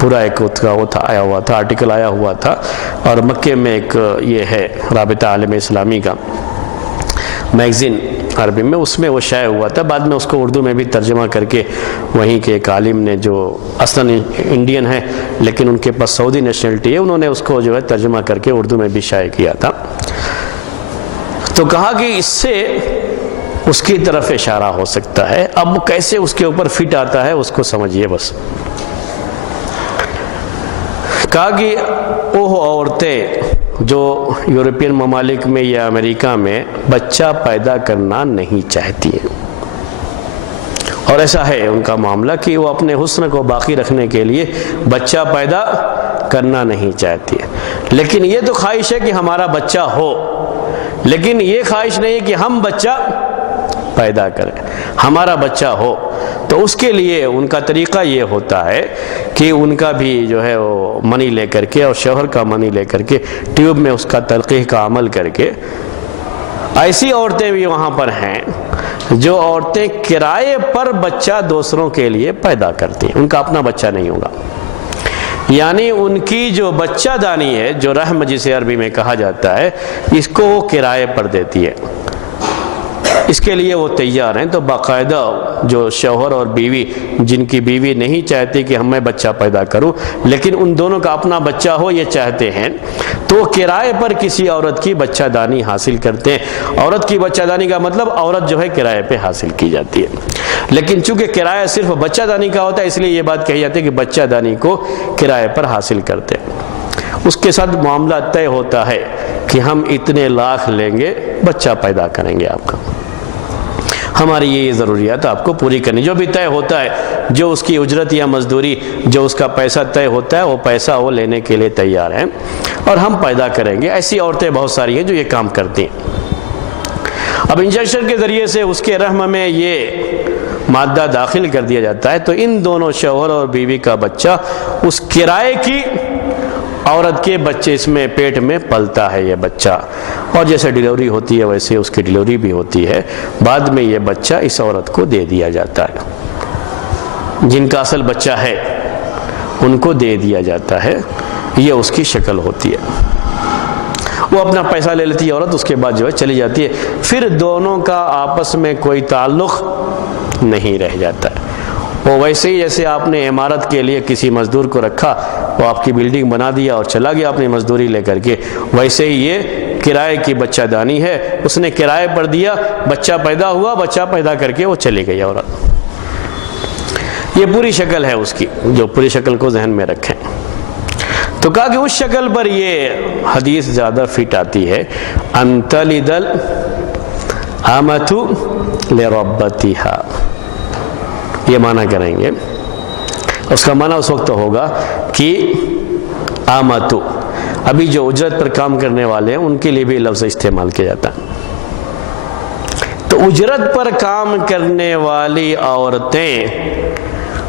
پورا ایک آیا ہوا تھا، آرٹیکل آیا ہوا تھا، اور مکے میں ایک یہ ہے رابطہ عالم اسلامی کا میگزین عربی میں، اس میں وہ شائع ہوا تھا، بعد میں اس کو اردو میں بھی ترجمہ کر کے وہیں کے ایک عالم نے جو اصلاً انڈین ہے لیکن ان کے پاس سعودی نیشنلٹی ہے، انہوں نے اس کو جو ہے ترجمہ کر کے اردو میں بھی شائع کیا تھا۔ تو کہا کہ اس سے اس کی طرف اشارہ ہو سکتا ہے، اب کیسے اس کے اوپر فٹ آتا ہے اس کو سمجھیے بس۔ کہا کہ وہ عورتیں جو یورپین ممالک میں یا امریکہ میں بچہ پیدا کرنا نہیں چاہتی ہیں، اور ایسا ہے ان کا معاملہ کہ وہ اپنے حسن کو باقی رکھنے کے لیے بچہ پیدا کرنا نہیں چاہتی ہے، لیکن یہ تو خواہش ہے کہ ہمارا بچہ ہو، لیکن یہ خواہش نہیں ہے کہ ہم بچہ پیدا کریں، ہمارا بچہ ہو تو اس کے لیے ان کا طریقہ یہ ہوتا ہے کہ ان کا بھی جو ہے وہ منی لے کر کے اور شوہر کا منی لے کر کے ٹیوب میں اس کا تلقیح کا عمل کر کے، ایسی عورتیں بھی وہاں پر ہیں جو عورتیں کرائے پر بچہ دوسروں کے لیے پیدا کرتی ہیں، ان کا اپنا بچہ نہیں ہوگا، یعنی ان کی جو بچہ دانی ہے، جو رحم جسے عربی میں کہا جاتا ہے، اس کو وہ کرائے پر دیتی ہے، اس کے لیے وہ تیار ہیں۔ تو باقاعدہ جو شوہر اور بیوی، جن کی بیوی نہیں چاہتی کہ میں بچہ پیدا کروں لیکن ان دونوں کا اپنا بچہ ہو یہ چاہتے ہیں، تو وہ کرائے پر کسی عورت کی بچہ دانی حاصل کرتے ہیں۔ عورت کی بچہ دانی کا مطلب عورت جو ہے کرائے پہ حاصل کی جاتی ہے، لیکن چونکہ کرایہ صرف بچہ دانی کا ہوتا ہے اس لیے یہ بات کہی جاتی ہے کہ بچہ دانی کو کرائے پر حاصل کرتے ہیں۔ اس کے ساتھ معاملہ طے ہوتا ہے کہ ہم اتنے لاکھ لیں گے، بچہ پیدا کریں گے آپ کا، ہماری یہ ضروریات آپ کو پوری کرنی، جو بھی طے ہوتا ہے، جو اس کی اجرت یا مزدوری، جو اس کا پیسہ طے ہوتا ہے، وہ پیسہ وہ لینے کے لیے تیار ہیں اور ہم پیدا کریں گے۔ ایسی عورتیں بہت ساری ہیں جو یہ کام کرتی ہیں۔ اب انجیکشن کے ذریعے سے اس کے رحم میں یہ مادہ داخل کر دیا جاتا ہے، تو ان دونوں شوہر اور بیوی کا بچہ اس کرائے کی عورت کے بچے اس میں پیٹ میں پلتا ہے یہ بچہ، اور جیسے ڈیلیوری ہوتی ہے ویسے اس کی ڈیلیوری بھی ہوتی ہے، بعد میں یہ بچہ اس عورت کو دے دیا جاتا ہے، جن کا اصل بچہ ہے ان کو دے دیا جاتا ہے، یہ اس کی شکل ہوتی ہے۔ وہ اپنا پیسہ لے لیتی ہے عورت، اس کے بعد جو ہے چلی جاتی ہے، پھر دونوں کا آپس میں کوئی تعلق نہیں رہ جاتا ہے۔ وہ ویسے ہی جیسے آپ نے عمارت کے لیے کسی مزدور کو رکھا، وہ آپ کی بلڈنگ بنا دیا اور چلا گیا اپنی مزدوری لے کر کے، ویسے ہی یہ کرائے کی بچہ دانی ہے، اس نے کرائے پر دیا، بچہ پیدا ہوا، بچہ پیدا کر کے وہ چلی گئی عورت۔ یہ پوری شکل ہے اس کی، جو پوری شکل کو ذہن میں رکھیں۔ تو کہا کہ اس شکل پر یہ حدیث زیادہ فٹ آتی ہے، ان تلد الامۃ لربتھا، یہ معنی کریں گے۔ اس کا معنی اس وقت ہوگا کہ آمتو، ابھی جو اجرت پر کام کرنے والے ہیں ان کے لیے بھی لفظ استعمال کیا جاتا ہے۔ تو اجرت پر کام کرنے والی عورتیں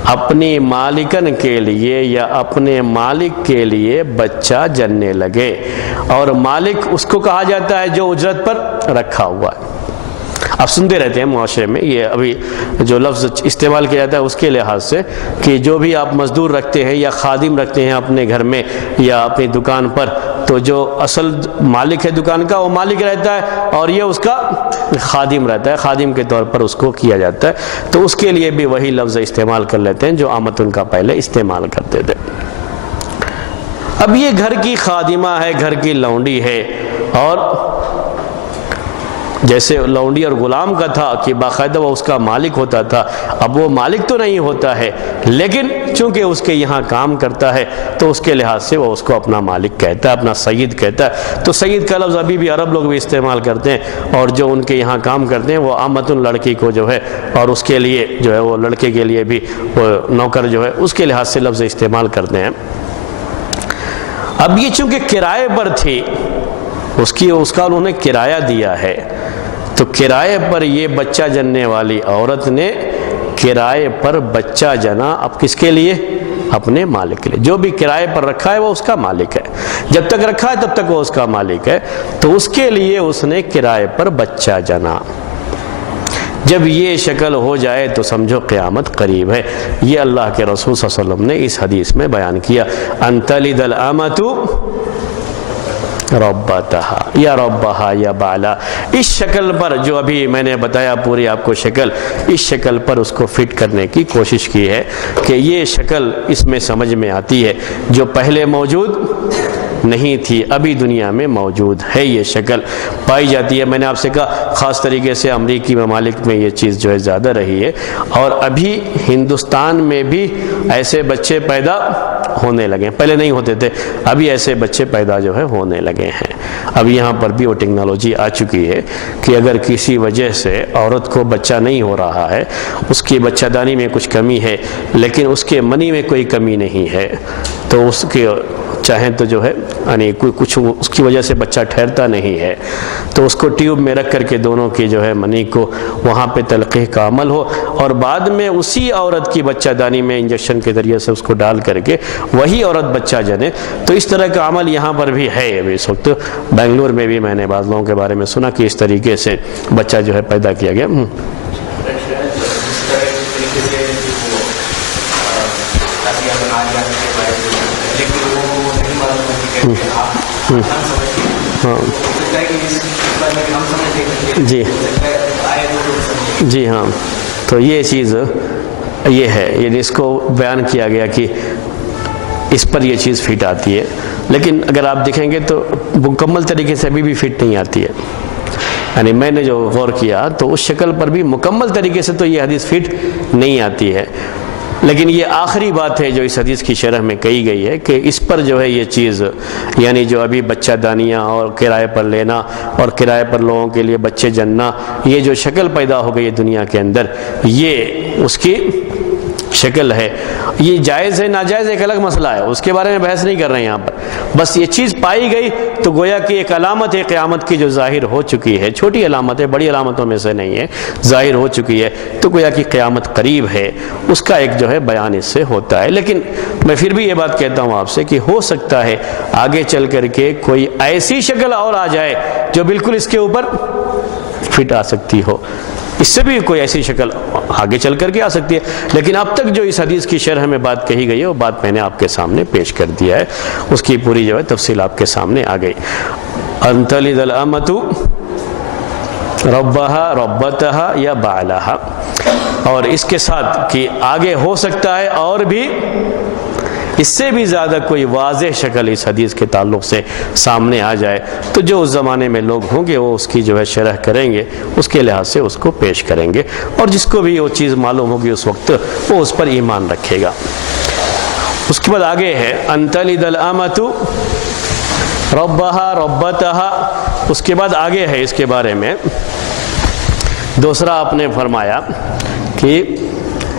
اپنی مالکن کے لیے یا اپنے مالک کے لیے بچہ جننے لگے، اور مالک اس کو کہا جاتا ہے جو اجرت پر رکھا ہوا ہے۔ آپ سنتے رہتے ہیں معاشرے میں یہ ابھی جو لفظ استعمال کیا جاتا ہے اس کے لحاظ سے، کہ جو بھی آپ مزدور رکھتے ہیں یا خادم رکھتے ہیں اپنے گھر میں یا اپنی دکان پر، تو جو اصل مالک ہے دکان کا وہ مالک رہتا ہے اور یہ اس کا خادم رہتا ہے، خادم کے طور پر اس کو کیا جاتا ہے، تو اس کے لیے بھی وہی لفظ استعمال کر لیتے ہیں جو آمت ان کا پہلے استعمال کرتے تھے۔ اب یہ گھر کی خادمہ ہے، گھر کی لونڈی ہے، اور جیسے لونڈی اور غلام کا تھا کہ باقاعدہ وہ اس کا مالک ہوتا تھا، اب وہ مالک تو نہیں ہوتا ہے لیکن چونکہ اس کے یہاں کام کرتا ہے تو اس کے لحاظ سے وہ اس کو اپنا مالک کہتا ہے، اپنا سید کہتا ہے۔ تو سید کا لفظ ابھی بھی عرب لوگ بھی استعمال کرتے ہیں، اور جو ان کے یہاں کام کرتے ہیں وہ آمتن لڑکی کو جو ہے، اور اس کے لیے جو ہے وہ لڑکے کے لیے بھی وہ نوکر جو ہے اس کے لحاظ سے لفظ استعمال کرتے ہیں۔ اب یہ چونکہ کرائے پر تھی، اس کا انہوں نے کرایہ دیا ہے، تو کرائے پر یہ بچہ جننے والی عورت نے کرائے پر بچہ جنا، اب کس کے لیے؟ اپنے مالک کے لیے۔ جو بھی کرائے پر رکھا ہے وہ اس کا مالک ہے، جب تک رکھا ہے تب تک وہ اس کا مالک ہے، تو اس کے لیے اس نے کرائے پر بچہ جنا۔ جب یہ شکل ہو جائے تو سمجھو قیامت قریب ہے۔ یہ اللہ کے رسول صلی اللہ علیہ وسلم نے اس حدیث میں بیان کیا، ان تلد الامۃ ربتھا یا ربہا یا بالا۔ اس شکل پر جو ابھی میں نے بتایا پوری آپ کو شکل، اس شکل پر اس کو فٹ کرنے کی کوشش کی ہے کہ یہ شکل اس میں سمجھ میں آتی ہے جو پہلے موجود نہیں تھی، ابھی دنیا میں موجود ہے، یہ شکل پائی جاتی ہے۔ میں نے آپ سے کہا خاص طریقے سے امریکی ممالک میں یہ چیز جو ہے زیادہ رہی ہے، اور ابھی ہندوستان میں بھی ایسے بچے پیدا ہونے لگے ہیں، پہلے نہیں ہوتے تھے، ابھی ایسے بچے پیدا جو ہے ہونے لگے ہیں۔ اب یہاں پر بھی وہ ٹیکنالوجی آ چکی ہے کہ اگر کسی وجہ سے عورت کو بچہ نہیں ہو رہا ہے، اس کی بچہ دانی میں کچھ کمی ہے لیکن اس کے منی میں کوئی کمی نہیں ہے، چاہیں تو جو ہے یعنی کوئی کچھ اس کی وجہ سے بچہ ٹھہرتا نہیں ہے تو اس کو ٹیوب میں رکھ کر کے دونوں کی جو ہے منی کو وہاں پہ تلقیح کا عمل ہو، اور بعد میں اسی عورت کی بچہ دانی میں انجیکشن کے ذریعے سے اس کو ڈال کر کے وہی عورت بچہ جنے۔ تو اس طرح کا عمل یہاں پر بھی ہے۔ ابھی اس وقت بنگلور میں بھی میں نے بعض لوگوں کے بارے میں سنا کہ اس طریقے سے بچہ جو ہے پیدا کیا گیا۔ جی جی ہاں، تو یہ چیز یہ ہے، یعنی اس کو بیان کیا گیا کہ اس پر یہ چیز فٹ آتی ہے، لیکن اگر آپ دیکھیں گے تو مکمل طریقے سے ابھی بھی فٹ نہیں آتی ہے۔ یعنی میں نے جو غور کیا تو اس شکل پر بھی مکمل طریقے سے تو یہ حدیث فٹ نہیں آتی ہے، لیکن یہ آخری بات ہے جو اس حدیث کی شرح میں کہی گئی ہے کہ اس پر جو ہے یہ چیز، یعنی جو ابھی بچہ دانیاں اور کرائے پر لینا اور کرائے پر لوگوں کے لیے بچے جننا، یہ جو شکل پیدا ہو گئی ہے دنیا کے اندر، یہ اس کی شکل ہے۔ یہ جائز ہے ناجائز ایک الگ مسئلہ ہے، اس کے بارے میں بحث نہیں کر رہے ہیں یہاں پر، بس یہ چیز پائی گئی تو گویا کہ ایک علامت ہے قیامت کی جو ظاہر ہو چکی ہے، چھوٹی علامت ہے، بڑی علامتوں میں سے نہیں ہے، ظاہر ہو چکی ہے، تو گویا کہ قیامت قریب ہے، اس کا ایک جو ہے بیان اس سے ہوتا ہے۔ لیکن میں پھر بھی یہ بات کہتا ہوں آپ سے کہ ہو سکتا ہے آگے چل کر کے کوئی ایسی شکل اور آ جائے جو بالکل اس کے اوپر فٹ آ سکتی ہو، اس سے بھی کوئی ایسی شکل آگے چل کر کے آ سکتی ہے، لیکن اب تک جو اس حدیث کی شرح میں بات کہی گئی ہے وہ بات میں نے آپ کے سامنے پیش کر دیا ہے، اس کی پوری جو ہے تفصیل آپ کے سامنے آ گئی۔ ان تلد الامۃ ربها ربتها یا بعلها، اور اس کے ساتھ کہ آگے ہو سکتا ہے اور بھی اس سے بھی زیادہ کوئی واضح شکل اس حدیث کے تعلق سے سامنے آ جائے تو جو اس زمانے میں لوگ ہوں گے وہ اس کی جو ہے شرح کریں گے، اس کے لحاظ سے اس کو پیش کریں گے، اور جس کو بھی وہ چیز معلوم ہوگی اس وقت وہ اس پر ایمان رکھے گا۔ اس کے بعد آگے ہے ان تلد الامۃ ربها ربتها، اس کے بعد آگے ہے اس کے بارے میں دوسرا آپ نے فرمایا کہ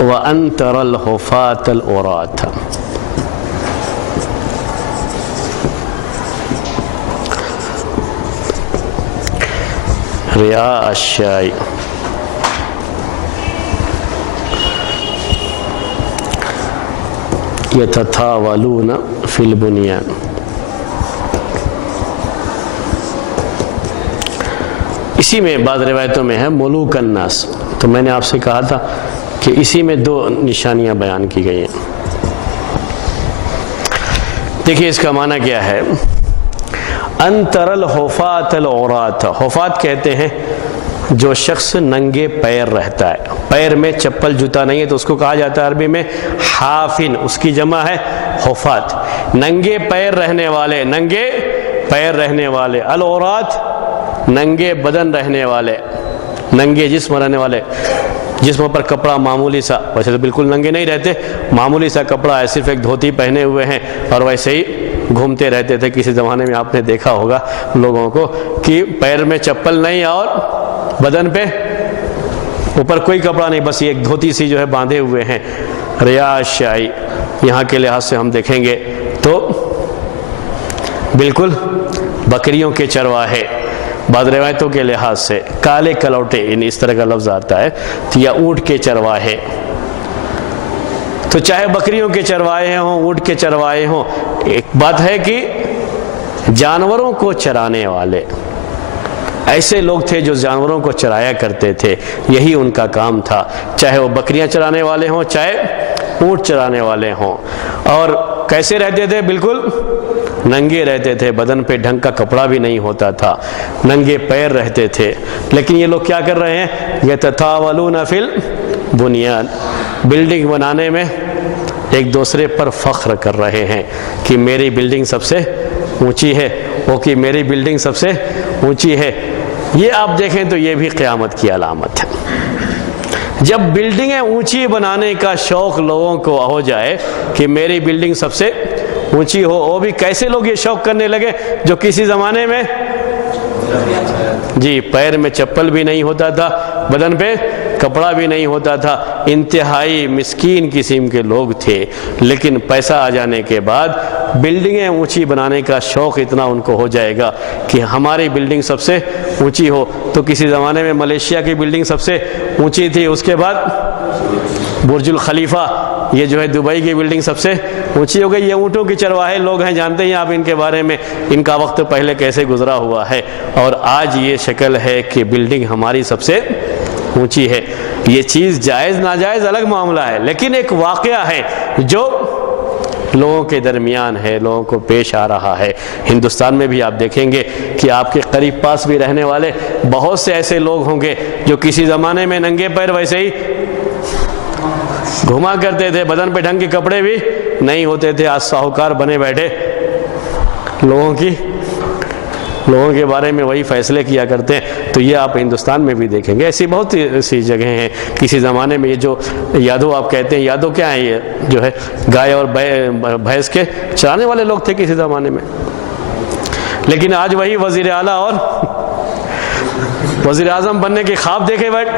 وَأَن تَرَى الْحُفَاةَ الْعُرَاةَ، رعاء الشاء يتطاولون في البنيان، اسی میں بعض روایتوں میں ہے ملوک الناس، تو میں نے آپ سے کہا تھا کہ اسی میں دو نشانیاں بیان کی گئی ہیں۔ دیکھیے اس کا معنی کیا ہے، ان تر الحفاۃ العراۃ، حفاۃ کہتے ہیں جو شخص ننگے پیر رہتا ہے، پیر میں چپل جوتا نہیں ہے تو اس کو کہا جاتا ہے عربی میں حافن، اس کی جمع ہے حفاۃ، ننگے پیر رہنے والے، ننگے پیر رہنے والے، العراۃ ننگے بدن رہنے والے، ننگے جسم رہنے والے، جسم پر کپڑا معمولی سا، ویسے تو بالکل ننگے نہیں رہتے، معمولی سا کپڑا ہے، صرف ایک دھوتی پہنے ہوئے ہیں اور ویسے ہی گھومتے رہتے تھے۔ کسی زمانے میں آپ نے دیکھا ہوگا لوگوں کو کہ پیر میں چپل نہیں اور بدن پہ اوپر کوئی کپڑا نہیں، بس یہ ایک دھوتی سی جو ہے باندھے ہوئے ہیں۔ رعاء الشاء یہاں کے لحاظ سے ہم دیکھیں گے تو بالکل بکریوں کے چرواہے، بعض روایتوں کے لحاظ سے کالے کلوٹے، یعنی اس طرح کا لفظ آتا ہے، یا اونٹ کے چرواہے، تو چاہے بکریوں کے چرواہے ہوں، اونٹ کے چرواہے ہوں، ایک بات ہے کہ جانوروں کو چرانے والے ایسے لوگ تھے جو جانوروں کو چرایا کرتے تھے، یہی ان کا کام تھا، چاہے وہ بکریاں چرانے والے ہوں چاہے اونٹ چرانے والے ہوں۔ اور کیسے رہتے تھے؟ بالکل ننگے رہتے تھے، بدن پہ ڈھنگ کا کپڑا بھی نہیں ہوتا تھا، ننگے پیر رہتے تھے، لیکن یہ لوگ کیا کر رہے ہیں؟ یتطاولون فی البنیان، بلڈنگ بنانے میں ایک دوسرے پر فخر کر رہے ہیں کہ میری بلڈنگ سب سے اونچی ہے، وہ کہ میری بلڈنگ سب سے اونچی ہے۔ یہ آپ دیکھیں تو یہ بھی قیامت کی علامت ہے۔ جب بلڈنگیں اونچی بنانے کا شوق لوگوں کو ہو جائے کہ میری بلڈنگ سب سے اونچی ہو، وہ بھی کیسے لوگ یہ شوق کرنے لگے جو کسی زمانے میں جی پیر میں چپل بھی نہیں ہوتا تھا، بدن پہ کپڑا بھی نہیں ہوتا تھا، انتہائی مسکین قسم کے لوگ تھے، لیکن پیسہ آ جانے کے بعد بلڈنگیں اونچی بنانے کا شوق اتنا ان کو ہو جائے گا کہ ہماری بلڈنگ سب سے اونچی ہو۔ تو کسی زمانے میں ملیشیا کی بلڈنگ سب سے اونچی تھی، اس کے بعد برج الخلیفہ، یہ جو ہے دبئی کی بلڈنگ سب سے اونچی ہو گئی۔ یہ اونٹوں کی چرواہے لوگ ہیں، جانتے ہیں آپ ان کے بارے میں، ان کا وقت پہلے کیسے گزرا ہوا ہے، اور آج یہ شکل ہے کہ بلڈنگ ہماری سب سے اونچی ہے۔ یہ چیز جائز ناجائز الگ معاملہ ہے، لیکن ایک واقعہ ہے جو لوگوں کے درمیان ہے، لوگوں کو پیش آ رہا ہے۔ ہندوستان میں بھی آپ دیکھیں گے کہ آپ کے قریب پاس بھی رہنے والے بہت سے ایسے لوگ ہوں گے جو کسی زمانے میں ننگے پیر ویسے ہی گھما کرتے تھے، بدن پہ ڈھنگ کے کپڑے بھی نہیں ہوتے تھے، آج ساہوکار بنے بیٹھے لوگوں کے بارے میں وہی فیصلے کیا کرتے ہیں۔ تو یہ آپ ہندوستان میں بھی دیکھیں گے، ایسی بہت سی جگہیں ہیں۔ کسی زمانے میں یہ جو یادو آپ کہتے ہیں، یادو کیا ہیں؟ یہ جو ہے گائے اور بھینس کے چرانے والے لوگ تھے کسی زمانے میں، لیکن آج وہی وزیر اعلیٰ اور وزیر اعظم بننے کے خواب دیکھے بیٹھ،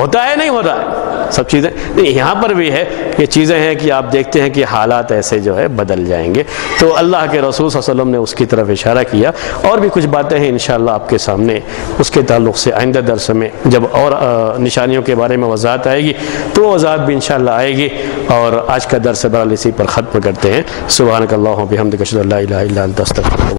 ہوتا ہے نہیں ہوتا ہے سب چیزیں نہیں۔ یہاں پر بھی ہے، یہ چیزیں ہیں کہ آپ دیکھتے ہیں کہ حالات ایسے جو ہے بدل جائیں گے۔ تو اللہ کے رسول صلی اللہ علیہ وسلم نے اس کی طرف اشارہ کیا، اور بھی کچھ باتیں ہیں انشاءاللہ آپ کے سامنے اس کے تعلق سے آئندہ درس میں جب اور نشانیوں کے بارے میں وضاحت آئے گی تو وہ وضاحت بھی انشاءاللہ آئے گی۔ اور آج کا درس بہرحال اسی پر ختم کرتے ہیں۔ سبحانک اللہم و بحمدک اشہد ان لا الہ الا انت استغفرک۔